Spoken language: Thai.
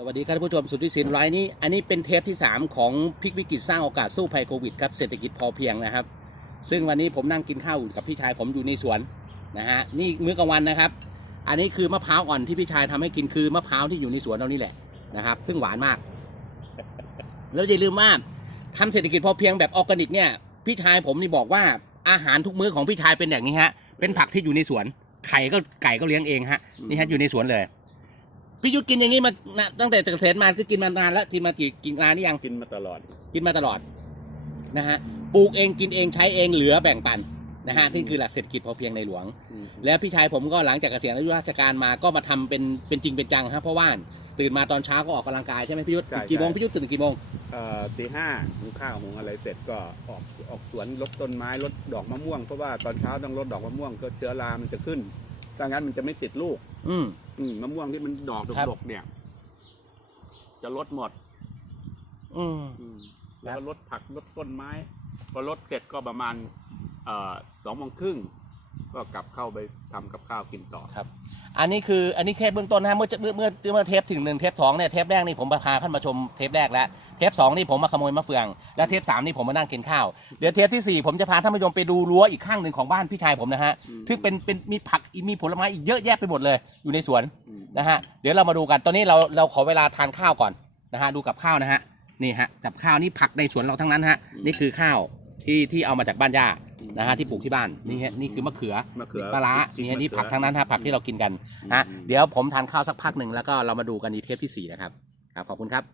สวัสดีครับท่านผู้ชมสุดที่สินไลน์นี้ อันนี้เป็นเทปที่ 3 ของพลิกวิกฤตสร้างโอกาสสู้ภัยโควิดครับเศรษฐกิจพอเพียงนะครับ ซึ่งวันนี้ผมนั่งกินข้าวกับพี่ชายผมอยู่ในสวนนะฮะนี่มื้อกลางวันนะครับ อันนี้คือมะพร้าวอ่อนที่พี่ชายทำให้กินคือมะพร้าวที่อยู่ในสวนเรานี่แหละนะครับ ซึ่งหวานมาก แล้วอย่าลืมว่าทำเศรษฐกิจพอเพียงแบบออร์แกนิกเนี่ยพี่ชายผมนี่บอกว่าอาหารทุกมื้อของพี่ชายเป็นอย่างนี้ฮะเป็นผักที่อยู่ในสวนไข่ก็ไก่ก็เลี้ยงเองฮะนี่ฮะอยู่ในสวนเลย พี่ยุทธกินอย่างนี้มานะตั้งแต่เกษตรมาคือกินมานานแล้วกินมากี่กินนานนี่ยังกินมาตลอด กินมาตลอดนะฮะปลูกเองกินเองใช้เองเหลือแบ่งปันนะฮะนี่คือหลักเศรษฐกิจพอเพียงในหลวง แล้วพี่ชายผมก็หลังจากเกษียณอายุราชการมาก็มาทำเป็นเป็นจริงเป็นจังฮะเพราะว่าตื่นมาตอนเช้าก็ออกกำลังกายใช่ไหมพี่ยุทธใช่กี่โมงใช่พี่ยุทธตื่นกี่โมงเอ่อตีห้าหุงข้าวหุงอะไรเสร็จก็ออกออกสวนรดต้นไม้รดดอกมะม่วงเพราะว่าตอนเช้าต้องรดดอกมะม่วงก็เชื้อรามันจะขึ้น ถ้างั้นมันจะไม่ติดลูก อืม อืมมะม่วงที่มันดอกครับ ดกๆเนี่ย จะลดหมด อืม อืมแล้วก็ลดผักลดต้นไม้ พอลดเสร็จก็ประมาณเอ่อสองโมงครึ่งก็กลับเข้าไปทำกับข้าวกินต่อ อันนี้คืออันนี้แค่เบื้องต้นนะฮะเมื่อเมื่อเมื่อเมื่อเทปถึงหนึ่งเทปสองเนี่ยเทปแรกนี่ผมพาท่านมาชมเทปแรกแล้วเทปสองนี่ผมมาขโมยมะเฟือง และเทปสามนี่ผมมานั่งกินข้าวเดี๋ยวเทปที่สี่ผมจะพาท่านผู้ชมไปดูรั้วอีกข้างหนึ่งของบ้านพี่ชายผมนะฮะอืมซึ่งเป็นเป็นมีผักมีผลไม้อีกเยอะแยะไปหมดเลย อยู่ในสวนอืมนะฮะเดี๋ยวเรามาดูกันตอนนี้เราเราขอเวลาทานข้าวก่อนนะฮะดูกับข้าวนะฮะนี่ฮะกับข้าวนี่ผักในสวนเราทั้งนั้นฮะนี่คือข้าวที่ที่เอามาจากบ้านย่า นะฮะที่ปลูกที่บ้านนี่ฮะนี่คือมะเขือมะเขือปลาร้าพรินี่ฮะนี่มะเขือผักทั้งนั้นฮะผักที่เรากินกันอืมฮะอืม เดี๋ยวผมทานข้าวสักพักหนึ่งแล้วก็เรามาดูกันในเทปที่สี่นะครับครับขอบคุณครับ